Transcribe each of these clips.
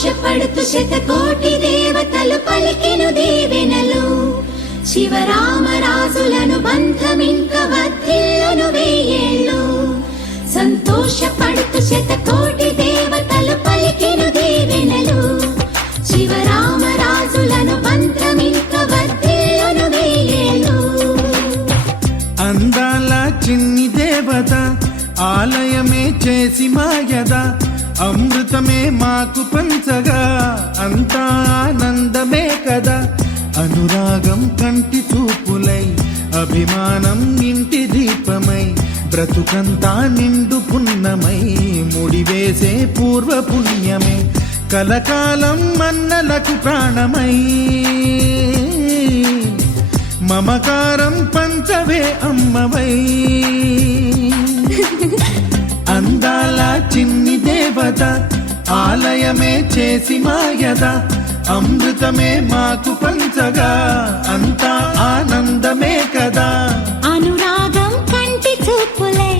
సంతోషపడుతూ శతకోటి దేవతలు పలికెను దీవెనలు శివరామరాజులను బంధమింక వర్ధిల్లును వెయ్యేళ్ళు సంతోషపడుతూ శతకోటి దేవతలు పలికెను దీవెనలు శివరామరాజులను బంధమింక వర్ధిల్లును వెయ్యేళ్ళు అందాల చిన్ని దేవత ఆలయమే చేసి మాయద అమృతమే మాకు పంచగా అంతా ఆనందమే కదా అనురాగం కంటి చూపులై అభిమానం ఇంటి దీపమై బ్రతుకంతా నిండు పున్నమై ముడివేసే పూర్వ పుణ్యమే కలకాలం మన్నలకు ప్రాణమై మమకారం పంచవే అమ్మవై అందాల చిన్ని దేవత ఆలయమే చేసి మాయద అమృతమే మాకు పంచగా అంతా ఆనందమే కదా అనురాగం కంటి చూపులై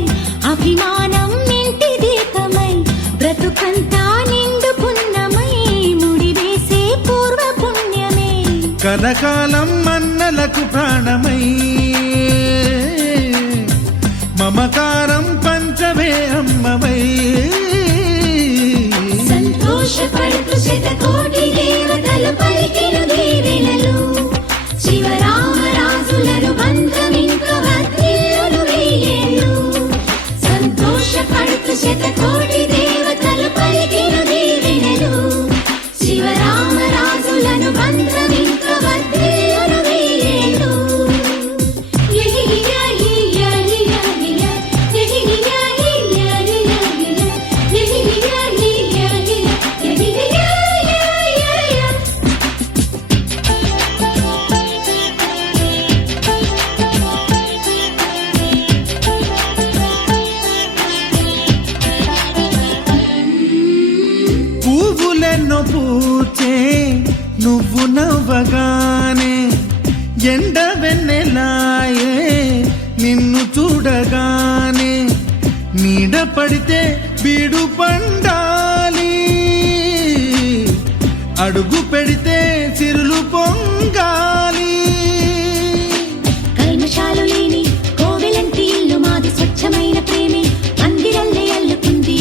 అభిమానం ఇంటి దీపమై బ్రతుకంతా నిండు పున్నమై ముడివేసే పూర్వ పుణ్యమే కలకాలం మన్నలకు ప్రాణమై మమకారం పంచవే అమ్మవై సంతోషపడుతూ శతకోటి దేవతలు పలికెను దీవెనలు శివరామరాజులను బంధమింక వర్ధిల్లును వెయ్యేళ్ళు సంతోషపడుతూ శతకోటి దేవతలు పలికెను దీవెనలు శివరామరాజులను బంధమింక వర్ధిల్లును వెయ్యేళ్ళు పువ్వులెన్నో పూచే నువ్వు నవ్వగానే ఎండ వెన్నెలాయే నిన్ను చూడగానే నీడ పడితే బీడు పండాలి అడుగు పెడితే సిరులు పొంగాలి కల్మషాలు లేని కోవెలంటి ఇల్లు మాది స్వచ్ఛమైన ప్రేమే అందిరల్లే అల్లుకుంది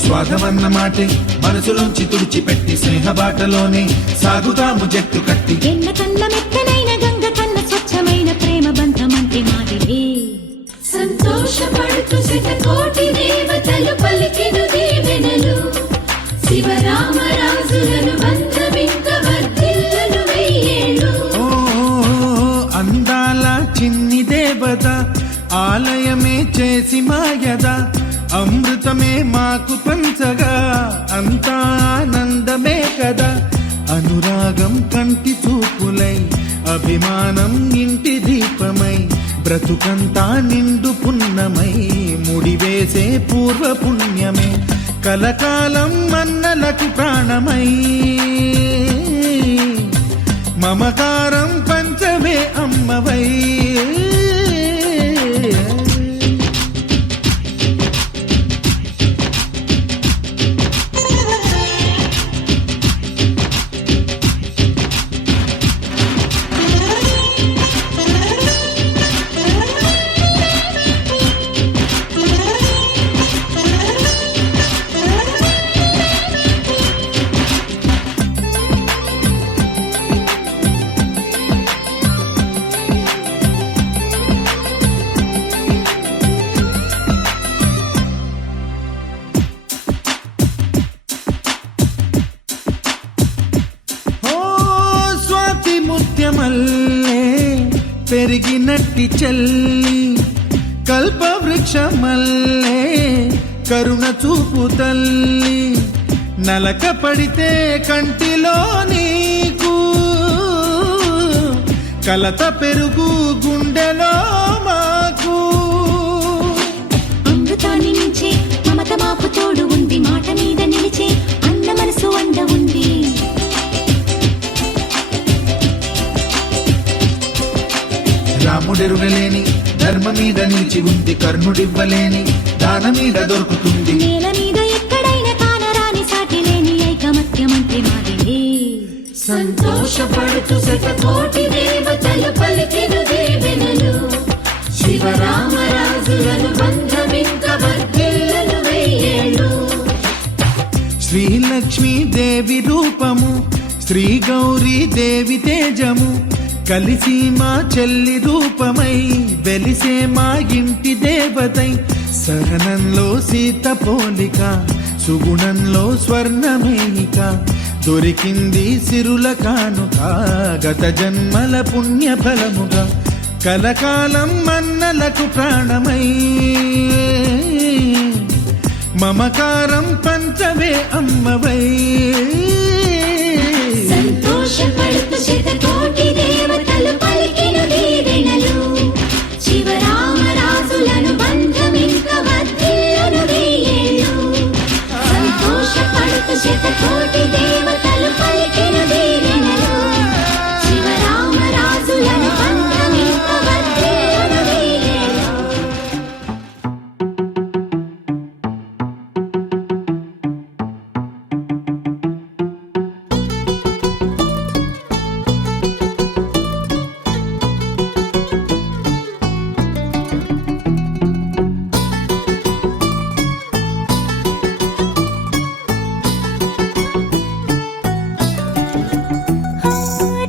స్వాగమన్న మాటే మనసులోంచి తుడిచిపెట్టి స్నేహబాటలోనే సాగుతాము జట్టు కట్టి ఎన్న కన్న మెత్తనైన గంగ కన్న స్వచ్ఛమైన ప్రేమ బంధమంటే మాదిలే సంతోషపడుతూ శతకోటి దేవతలు పలికెను దీవెనలు శివరామరాజులను బంధమింక వర్ధిల్లును వెయ్యేళ్ళు అందాల చిన్ని దేవత ఆలయమే చేసి మాయద అమృతమే మాకు పంచగా అంతా ఆనందమే కదా అనురాగం కంటి చూపులై అభిమానం ఇంటి దీపమై బ్రతుకంతా నిండు పున్నమై ముడివేసే పూర్వ పుణ్యమే కలకాలం మన్నలకు ప్రాణమై మమకారం పంచవే అమ్మవై మల్లే పెరిగినట్టి చెల్లి కల్పవృక్షమల్లే కరుణ చూపు తల్లి నలక పడితే కంటిలో నీకు కలత పెరుగు గుండెలో మాకు అమృతాన్ని మించే మమత మాకు తోడు ఉంది మాట మీద నిలిచే అన్న మనసు అండ ఉంది రాముడెరుగలేని ధర్మ మీద నిలిచి ఉంది కర్ణుడివ్వలేని దాన మీద దొరుకుతుంది. నేల మీద ఎక్కడైనా కానరాని సాటి లేని ఐకమత్యమంటే మాదిలే. సంతోషపడుతూ శతకోటి దేవతలు పలికిన దీవెనలు శివరామరాజులను బంధమింక వర్ధిల్లును వెయ్యేళ్ళు. శ్రీలక్ష్మీ దేవి రూపము శ్రీ గౌరీ దేవి తేజము కలిసి మా చెల్లి రూపమై వెలిసే మా ఇంటి దేవతై. సహనంలో సీత పోలిక సుగుణంలో స్వర్ణమేనిక దొరికింది సిరుల కానుక గత జన్మల పుణ్య ఫలముగా కలకాలం మన్నలకు ప్రాణమై మమకారం పంచవే అమ్మవై. సంతోషపడుతూ శతకోటి దేవతలు పలికిన దీవెనలు శివరామరాజులను బంధమింక వర్ధిల్లును వెయ్యేళ్ళు. సంతోషపడుతూ శతకోటి దేవతలు పలికిన దీవెనలు శివరామరాజులను బంధమింక వర్ధిల్లును వెయ్యేళ్ళు.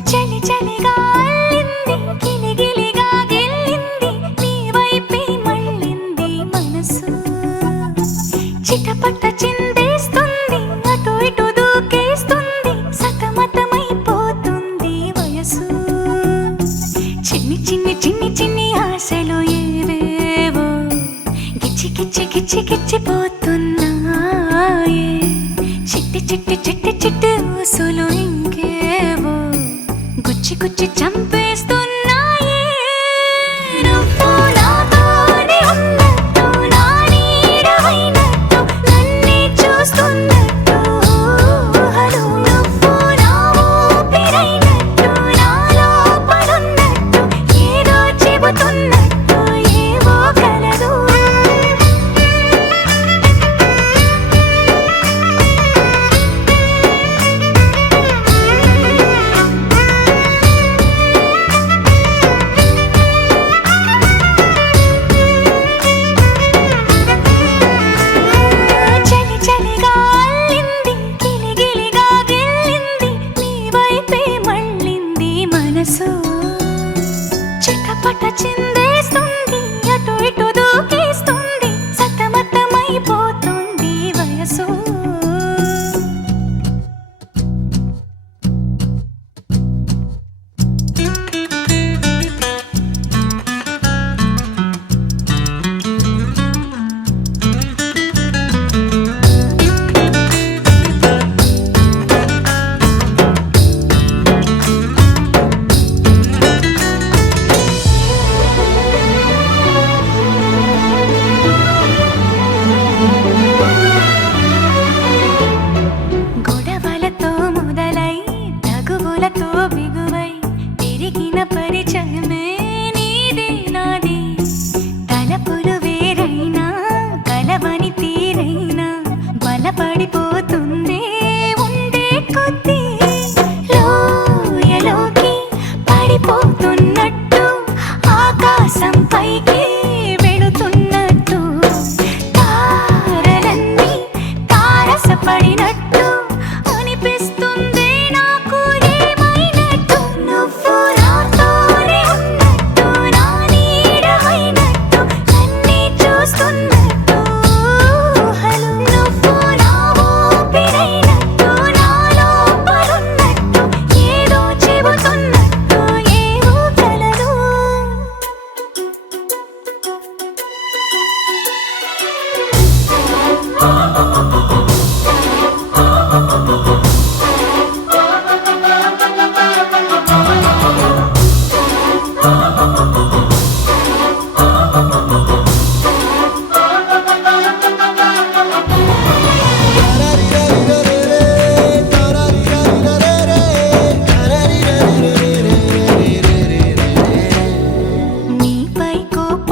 చలి చలిగా అల్లింది గిలిగిలిగా గెల్లింది నీ వైపే మళ్ళింది మనసు. చిటపట చిందేస్తుంది అటు ఇటు దూకేస్తుంది సతమతమైపోతుంది వయసు. చిన్ని చిన్ని చిన్ని చిన్ని ఆశలు ఏవేవో గిచ్చి గిచ్చి గిచ్చి గిచ్చిపోతున్నాయే. చిట్టి చిట్టి చిట్టి చిట్టి ఊసులు ఇంకేవో గుచ్చి గుచ్చి చంపేస్తున్నాయే. నువ్వు నాతోనే ఉన్నట్టు నా నీడవైనట్టు నన్నే చూస్తున్నట్టు ఊహలు. నువ్వు నా ఊపిరైనట్టు నాలో పడున్నట్టు ఏదో చెబుతున్నట్టు ఏవో కలదు. చలి చలిగా అల్లింది గిలిగిలిగా గెల్లింది నీ వైపే మళ్ళింది మనసు. చిటపట చిందేస్తుంది అటు ఇటు దూకేస్తుంది సతమతమైపోతుంది వయసు. గొడవలతో మొదలై తగువులతో బిగువై తిరిగిన పరిచయమే నీది నాది. తలపులు వేరైనా కలవని తీరైనా బలపడిపోతుంది ఉండే కొద్దీ. లోయలోకి పడిపోతున్నట్టు ఆకాశం పైకి వెళుతున్నట్టు తారలన్నీ తారసపడినట్టు అనిపిస్తుంది నాకు ఏమైనట్టు. నువ్వు నాతోనే ఉన్నట్టు నా నీడవైనట్టు నన్నే చూస్తున్నట్టు ఊహలు. నువ్వు నా ఊపిరైనట్టు నాలో పడున్నట్టు ఏదో చెబుతున్నట్టు ఏవో కలలు. నీపై కోపం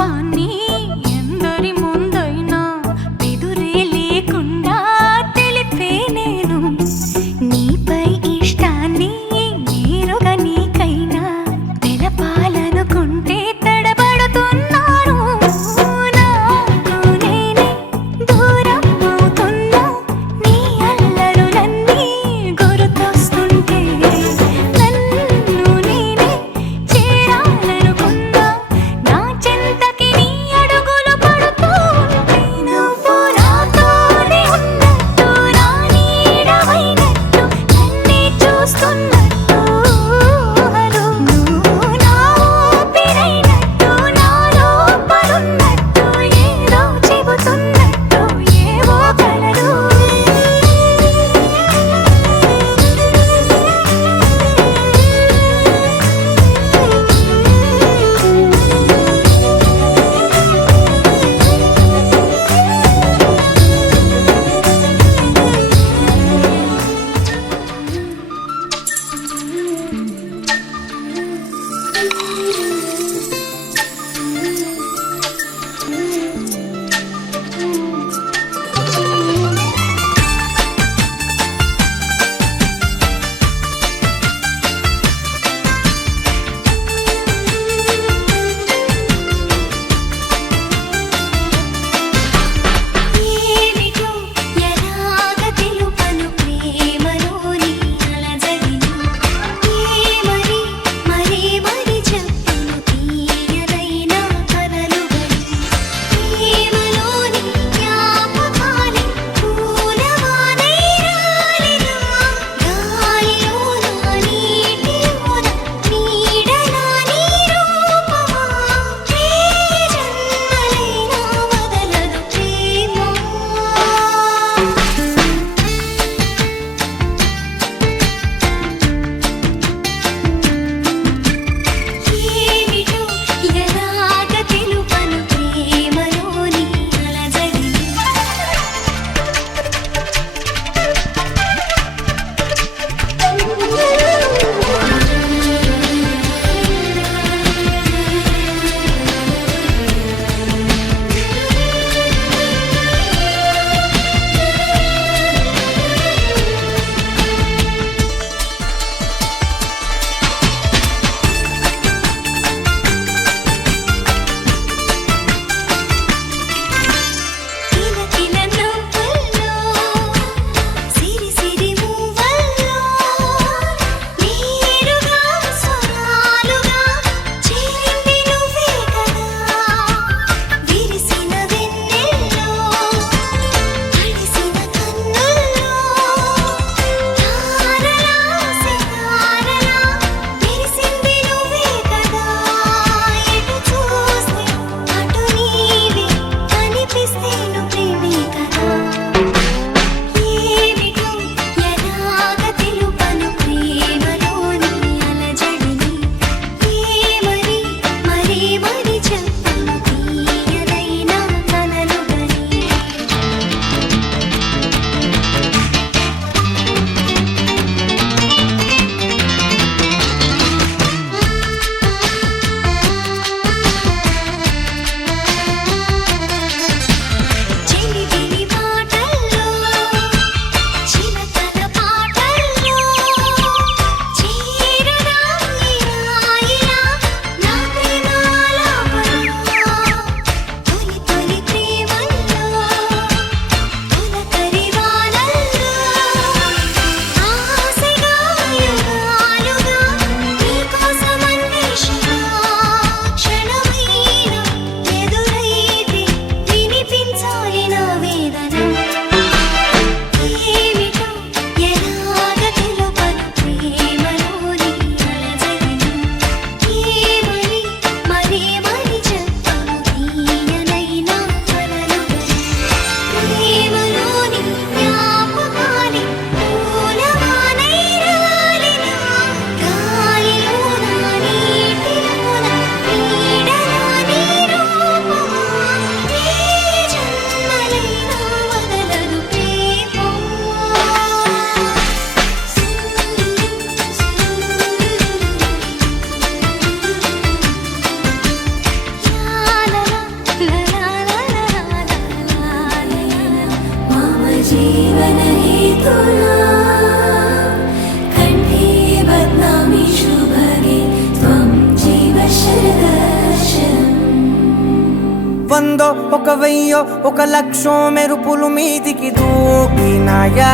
వందో ఒక వెయ్యో ఒక లక్షో మెరుపులు మీదికి దూకినాయా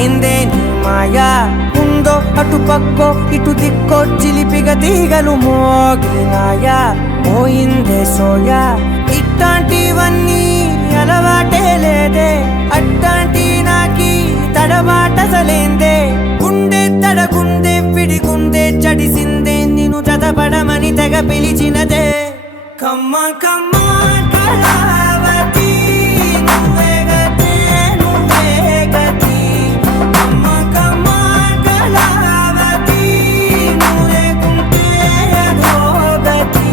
ఏందే నీ మాయా ఉందో అటు పక్కో ఇటు దిక్కో చిలిపిగ తీగలు మోగినాయా పోయిందే సోయా ఇట్లాంటివన్నీ అలవాటే లేదే అట్లాంటి నాకి తడబాటసలేందే గుండె తడగుందే విడిగుందే చడిసిందే నిన్ను చదపడమని తెగ పిలిచినదే కమ్మ కమ్మ కళావతి నువ్వే గతే నువ్వే గతి కమ్మ కమ్మ కళావతి నువ్వే కుంటే అదో గతి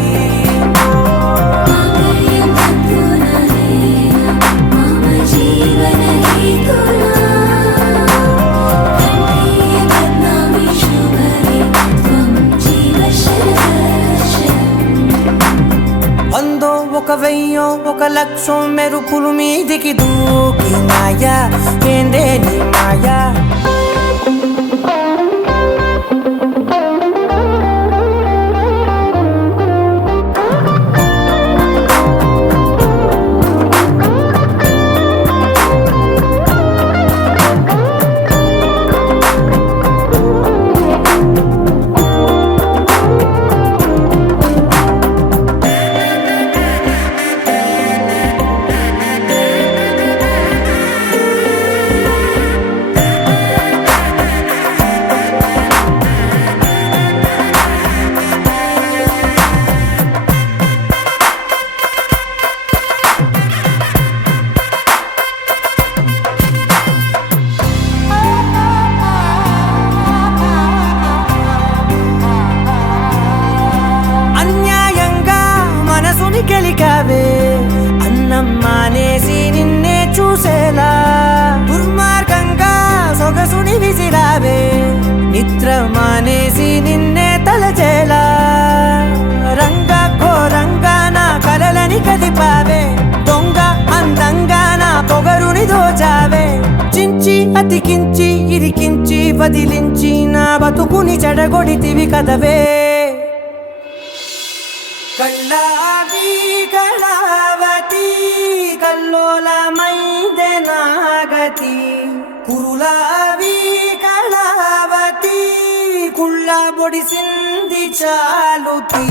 వందో ఒక వెయ్యో ఒక లక్షో మెరుపులు మీదికి దూకినాయా ఏందే నీ మాయా అన్యాయంగా మనసుని గెలికావే అన్నం మానేసి నిన్నే చూసేలా దుర్మార్గంగా సొగసుని విసిరావే నిద్ర మానేసి నిన్నే తలచేలా రంగా ఘోరంగా నా కలలని కదిపావే దొంగ అందంగా నా పొగరుని దోచావే చించి అతికించి ఇరికించి వదిలించి నా బతుకుని చెడగొడితివి కదవే కళ్ళావి కళావతి కల్లోలమైందే నాగతి కురులావి కళావతి కుళ్ళ బొడిసింది చాలుతి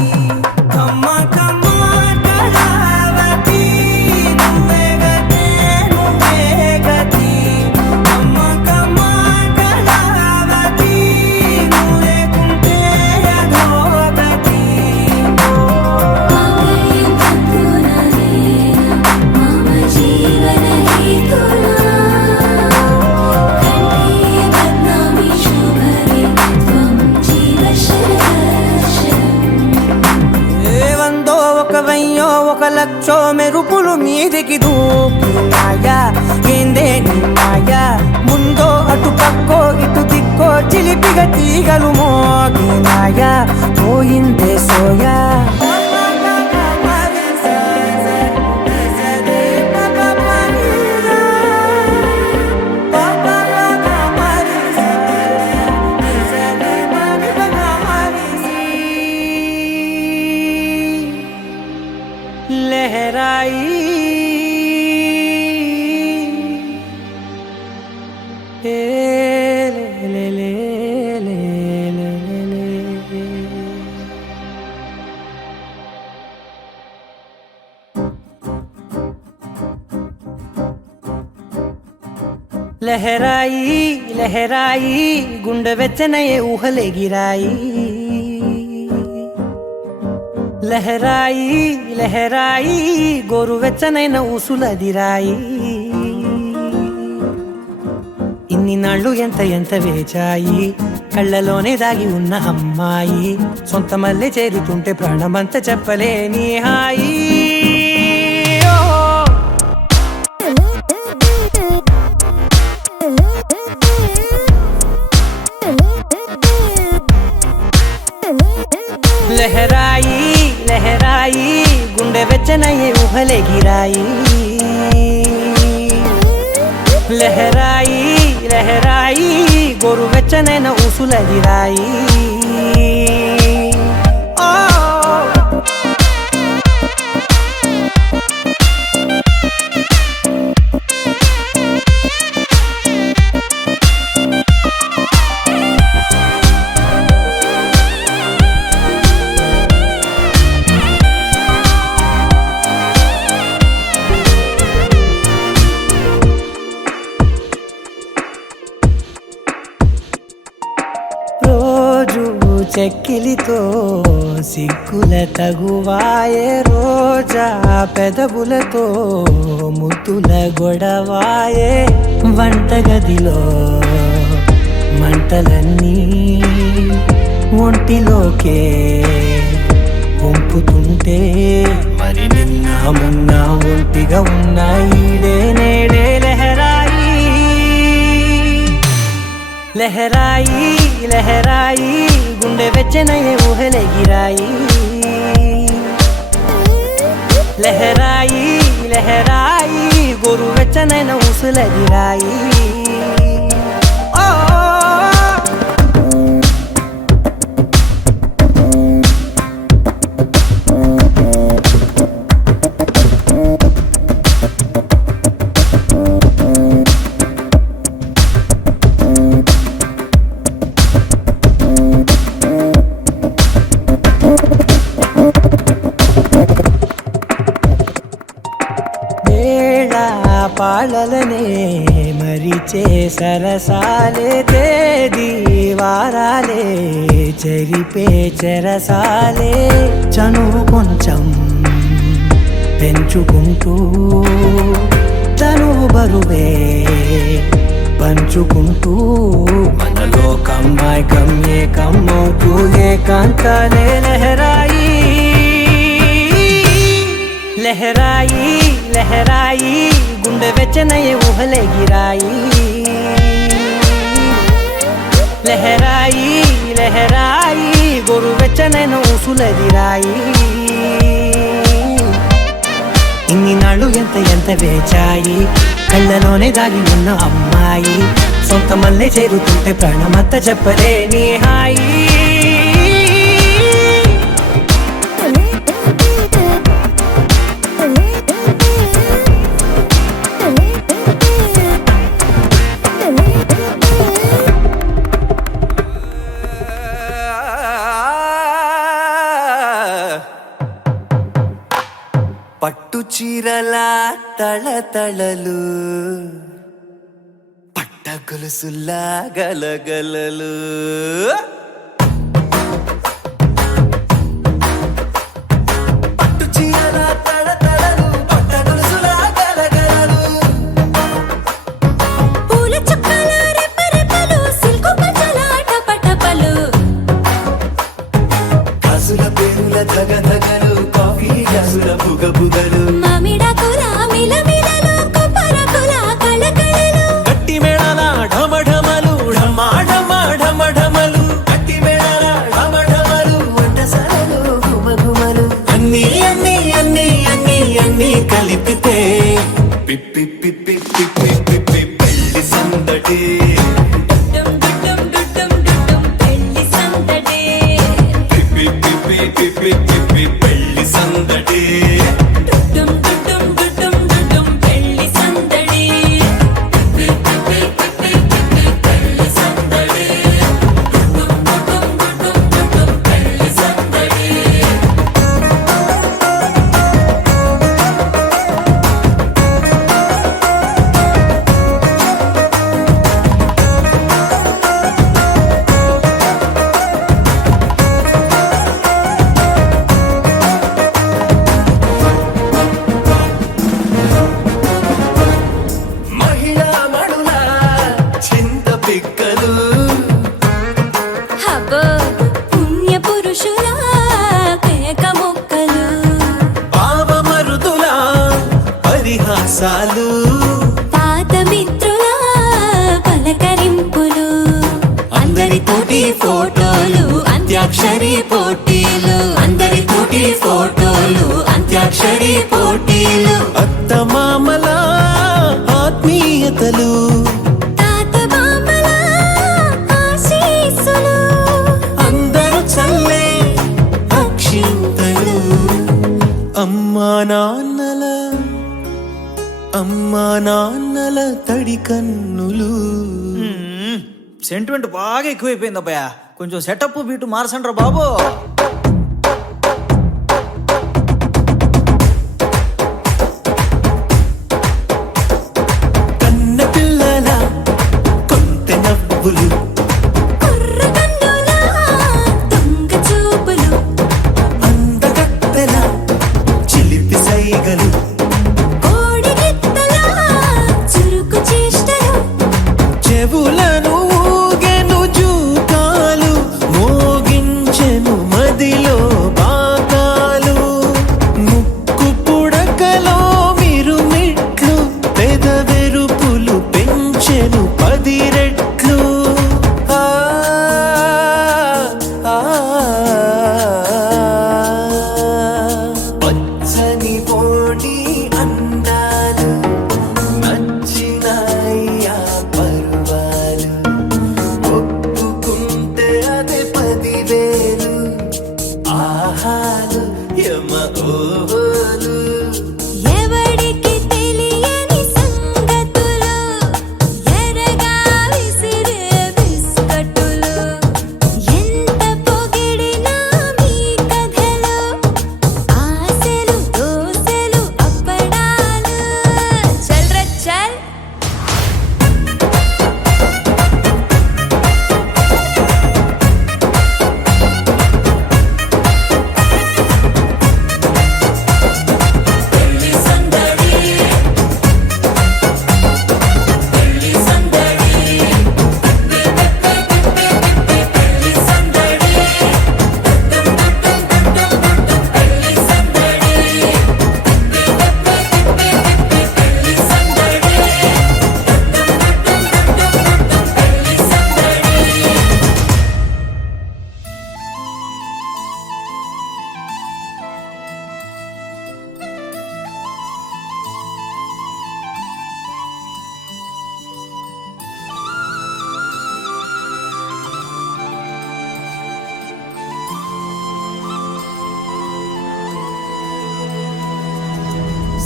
కమ్మ కమ్మ కళావతి నువ్వే గతే నువ్వే గతి కమ్మ కమ్మ కళావతి నువ్వే కుంటే అదో గతి వందో ఒక వెయ్యో ఒక లక్షో మెరుపులు మీదికి దూకినాయా ఏందే నీ మాయా ముందో అటు పక్కో ఇటు దిక్కో చిలిపిగ తీగలు మోగినాయా పోయిందే సోయా लहराई ले ले ले ले ले ले लहराई लहराई गुंड వెచ్చనయే ఊహలే గిరాయి లహరాయి లహరాయి గోరువెచ్చనైన ఊసులదిరాయి ఇన్ని నాళ్ళు ఎంత ఎంత వేచాయి కళ్ళలోనే దాగి ఉన్న అమ్మాయి సొంత మల్లె చేరుతుంటే ప్రాణమంత చెప్పలేని హాయి లహరాయి లహరాయి గుండె వెచ్చనయ్యే ఊహలే గిరాయి లహరాయి లహరాయి గోరు వెచ్చనైన ఊసులదిరాయి ఓ చెక్కిలితో సిగ్గుల తగువాయే రోజా పెదవులతో ముద్దుల గొడవాయే వంటగదిలో మంటలన్నీ ఒంటిలోకే వంపుతుంటే మరి నిన్న మొన్న ఒంటిగా ఉన్న ఈడే నేడే లహరాయి లహరాయి లహరాయి గుండె వెచ్చనయ్యే ఊహలెగిరాయి లహరాయి లహరాయి గోరు వెచ్చనైన ఊసులెగిరాయి పాలలనే మరిచే సరసాలే తేదీ వారాలే చెరిపే చెరసాలే చనువు కొంచెం పెంచుకుంటూ తనువు బరువే పంచుకుంటూ మనలో కమ్మాయికం ఏకమవుతూ ఏకాంతాలే లహరాయి లహరాయి లహరాయి గుండె వెచ్చనయ్యే ఊహలెగిరాయి లహరాయి లహరాయి గోరు వెచ్చనైన ఊసులెగిరాయి ఇన్ని నాళ్ళు ఎంత వేచాయి కళ్ళలోనే దాగి ఉన్న అమ్మాయి సొంత మల్లె చేరుతుంటే ప్రాణమంతా చెప్పలేని హాయి పట్టు చీరల తళతళలు పట్ట గొలుసులా గలగలలు పట్టు చీరల తళతళలు పట్ట గొలుసులా గలగలలు పూల చుక్కల రెప్పరెప్పలు సిల్కు పంచల టపటపలు కాసుల పేరుల ధగధగలు కాఫీ గ్లాసుల బుగబుగలు మామిడాకుల మిలమిలలు కొబ్బరకుల కళకళలు గట్టి మేళాల ఢమఢమలు ఢమాఢమఢమఢమలు గట్టి మేళాల ఢమఢమలు వంటసరలు గుమగుమలు అన్నీ అన్నీ అన్నీ అన్నీ అన్నీ కలిపితే పిప్పి పిప్పి పిప్పి పిప్పి పెళ్లి సందడి డుడ్డుం డుడ్డుం డుడ్డుం డుడ్డుం పెళ్లి సందడి పిప్పి పిప్పి పిప్పి పిప్పి పెళ్లి సందడి డుడ్డుం డుడ్డుం డుడ్డుం డుడ్డుం పెళ్లి సందడి పిప్పి పిప్పి పిప్పి పిప్పి పెళ్లి సందడి డుడ్డుం డుడ్డుం డుడ్డుం డుడ్డుం పెళ్లి సందడి మహిళా మడుల చింత పిక్కలు హబ్బో పుణ్య పురుషుల కేక మొక్కలు పావమరుదుల పరిహాసాలు పాత మిత్రుల పలకరింపులు అందరితోటి ఫోటోలు అంత్యాక్షరి పోటీలు అందరితోటి ఫోటోలు అంత్యాక్షరి పోటీలు అత్తమామల ఆత్మీయతలు తాత బామ్మల ఆశీస్సులు అందరూ చల్లే అక్షింతలు అమ్మా నాన్నల తడి కన్నులు సెంటిమెంట్ బాగా ఎక్కువైపోయింది అబ్బాయ కొంచెం సెటప్ బీటు మార్చండ్రా బాబు కన్న పిల్లల కొంటె నవ్వులు కుర్రకన్నుల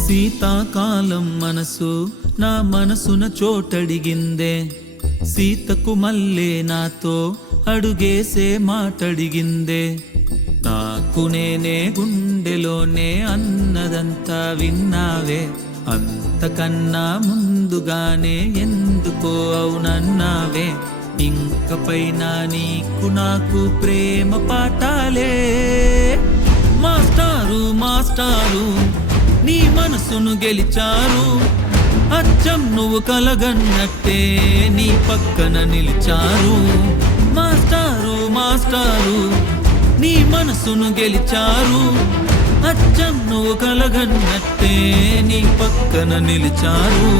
శీతాకాలం మనసు నా మనసున చోటడిగిందే, సీతకు మల్లే నాతో అడుగేసే మాటడిగిందే. నాకు నేనే గుండెలోనే అన్నదంతా విన్నావే, అంతకన్నా ముందుగానే ఎందుకో అవునన్నావే. ఇంక పైన నీకు నాకు ప్రేమ పాఠాలే. మాస్టారు మాస్టారు నీ మనసును గెలిచారు, అచ్చం నువ్వు కలగన్నట్టే నీ పక్కన నిలిచారు. మాస్టారు మాస్టారు నీ మనసును గెలిచారు, అచ్చం నువ్వు కలగన్నట్టే నీ పక్కన నిలిచారు.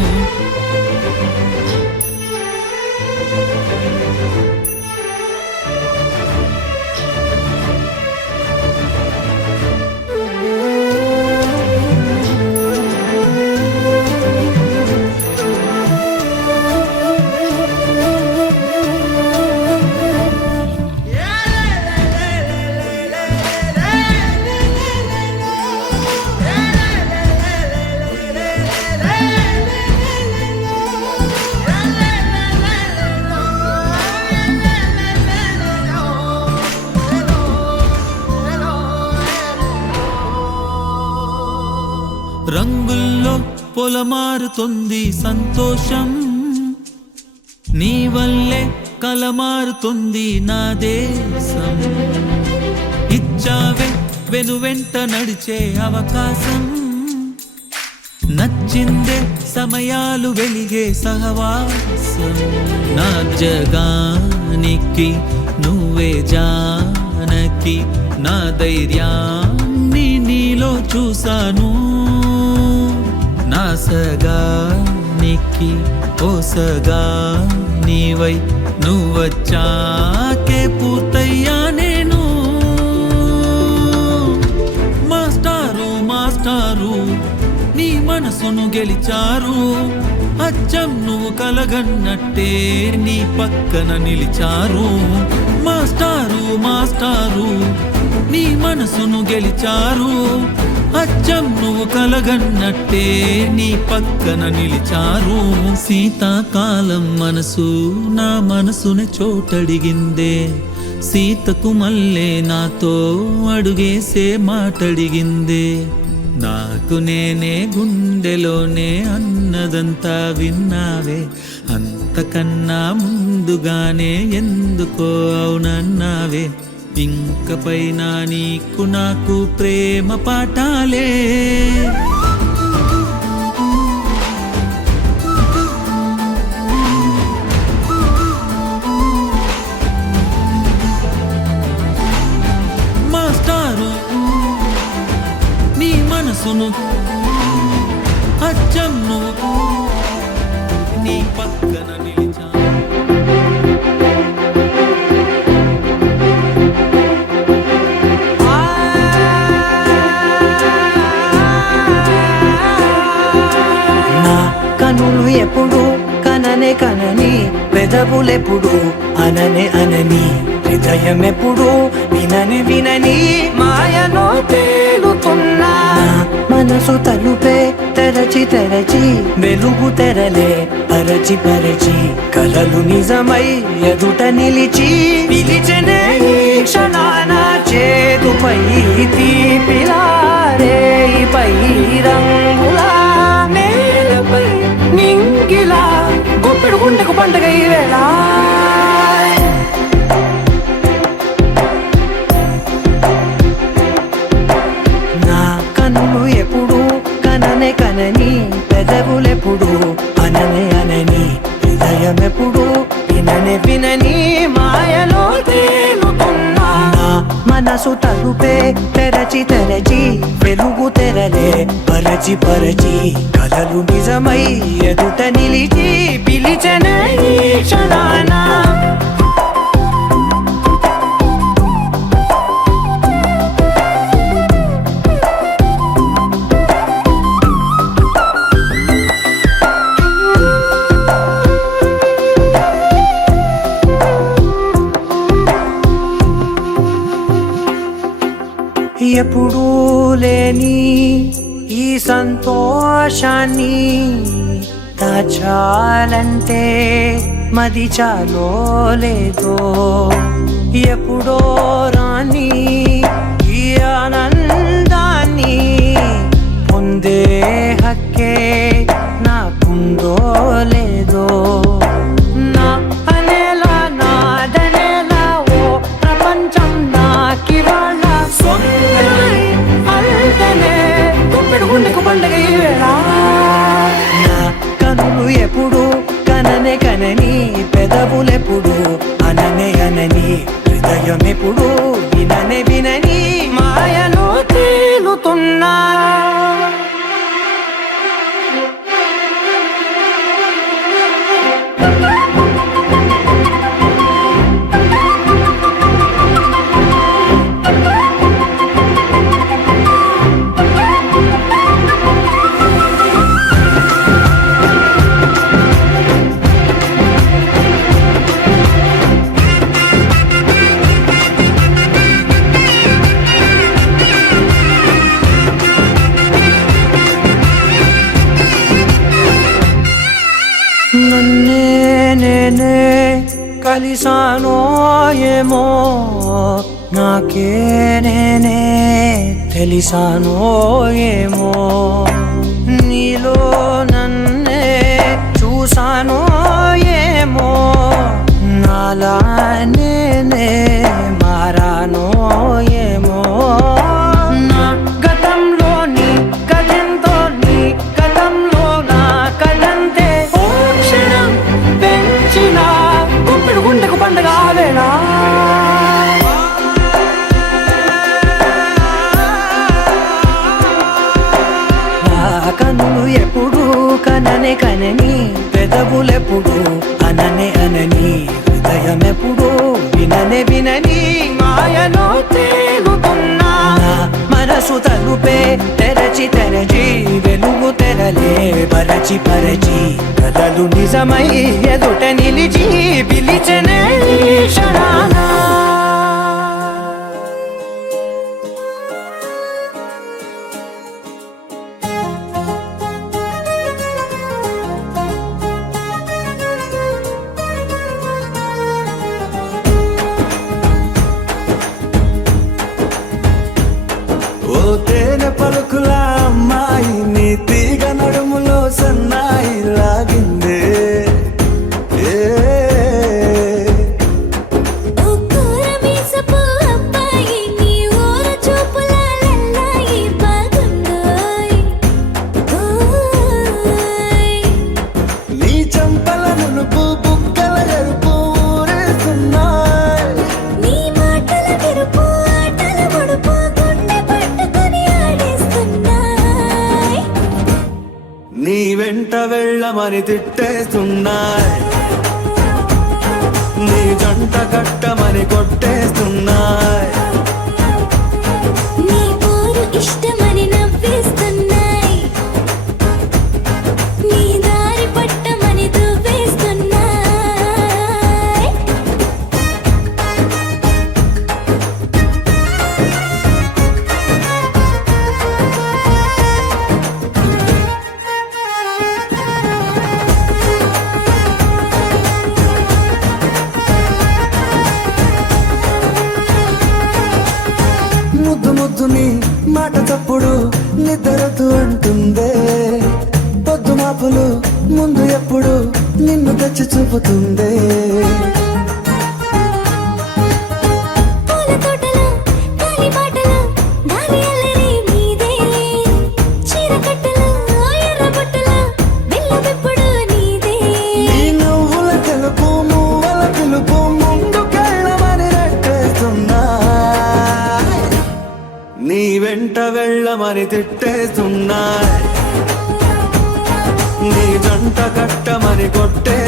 రంగుల్లో పొలమారుతుంది సంతోషం, నీ వల్లే కలమారుతుంది నా దేశం. ఇచ్చావే వెనువెంట నడిచే అవకాశం, నచ్చిందే సమయాలు వెలిగే సహవాసం. నా జగానికి నువ్వే జానకి, నా ధైర్యాన్ని నీలో చూసాను. నా సగానికి ఓ సగా నీవై నువ్వొచ్చాకే పూర్తయ్యా నేను. మాస్టారు మాస్టారు నీ మనసును గెలిచారు, అచ్చం నువ్వు కలగన్నట్టే నీ పక్కన నిలిచారు. మాస్టారు మాస్టారు నీ మనసును గెలిచారు, అచ్చం నువ్వు కలగన్నట్టే నీ పక్కన నిలిచారు. శీతాకాలం మనసు నా మనసుని చోటడిగిందే, సీతకు మల్లే నాతో అడుగేసే మాటడిగిందే. నాకు నేనే గుండెలోనే అన్నదంతా విన్నావే, అంతకన్నా ముందుగానే ఎందుకో అవునన్నావే. ఇంక పైన నీకు నాకు ప్రేమ పాఠాలే. మాస్టారు నీ మనసును అచ్చం నువ్వు నీ పక్కన నిలిచా. కనులు ఎప్పుడు కననే కనని, పెదవులెప్పుడు అననే అనని, హృదయం ఎప్పుడు వినని వినని మాయలో తేలుతున్నా. మనసు తలుపే తెరచి తెరచి వెలుగు తెరలే పరచి పరచి, కలలు నిజమై ఎదుట నిలిచి పిలిచెనే ఈ క్షణాన. చేతుపై తీపిలారే పై రంగులా, నేలపై నింగిలా, గుప్పెడు గుండెకు పండగ ఈ వేళ. నా కన్నులు ఎప్పుడు కననే కనని, పెదవులెప్పుడు అననే అనని, హృదయం ఎప్పుడు విననే వినని మాయలో తేలుతున్నా. నా మనసు తలుపే తెరచి తెరచి వెలుగు తెరలే పరచి పరచి, కలలు నిజమై ఎదుట నిలిచి పిలిచెనే ఈ క్షణాన. ఎప్పుడూ లేని ఈ సంతోషాన్ని దాచాలంటే మది చాలో లేదో ఎప్పుడో రాని ఈ ఆనందాన్ని పొందే హక్కే నాకుందో లేదో నా అనేలా నాదనేలా ఓ ప్రపంచం నాకివాళ్ళ సొంతమై అల్దనే గుప్పెడు గుండెకు పండగ ఈ వేళ నా కనులు ఎప్పుడు కననే కనని పెదవులెప్పుడు అననే అనని హృదయం ఎప్పుడు విననే వినని మాయలో తేలుతున్నా నన్నే నేనే కలిసానో ఏమో నాకే నేనే తెలిసానో ఏమో నీలో నన్నే చూసానో ఏమో నాలా నేనే మారానో ఏమో నా గతంలోని కథంతో నీ గతంలో నా కథంతే ఓ క్షణం పెంచిన గుప్పెడు గుండెకు పండగ ఆవేళ నా కనులు ఎప్పుడు కననే కనని పెదవులెప్పుడు అననే అనని హృదయం ఎప్పుడు విననే వినని మాయలో తేలుతున్నా నా మనసు తలుపే తెరచి తెరచి వెలుగు తెరలే పరచి పరచి కలలు నిజమై ఎదుట నిలిచి పిలిచెనే ఈ క్షణాన ఓ తేనె పలుకుల అమ్మాయి నీ తీగ నడుములో సన్నాయి లాగిందే ఏ ఓ కూరమీసపు అబ్బాయి నీ ఊర చూపుల లల్లాయి బాగుందోయ్ ఓయ్ నీ చంపల నునుపు బుగ్గల ఎరుపు ఊరేస్తున్నాయి నీ మాటల విరుపు ఆటల ముడుపు గుండె పట్టుకొని ఆడేస్తున్నాయ్ నీ వెంట వెళ్ళమని తిట్టేస్తున్నాయి నీ జంట కట్టమని కొట్టేస్తున్నాయి నీ పోరు ఇష్టమని నవ్వేస్తున్నాయ్ నీ దారి పట్టమని దువ్వేస్తున్నాయ్ ముద్దు ముద్దు నీ మాట తప్పుడు నిద్రతు అంటుందే పొద్దు మాపులు ముందు ఎప్పుడు నిన్ను తెచ్చి చూపుతుందే పూల తోటలో గాలి బాటలో గాలి అల్లరి నీదేలే చీర కట్టలో ఎర్ర బొట్టులో వెల్లవెప్పుడు నీదే నీ నువ్వుల తెలుపు మువ్వల పిలుపు ముందుకెళ్ళమని నెట్టేస్తున్నా నీ వెంట వెళ్ళమని తిట్టేస్తున్నా నీ జంట కట్టమని కొట్టే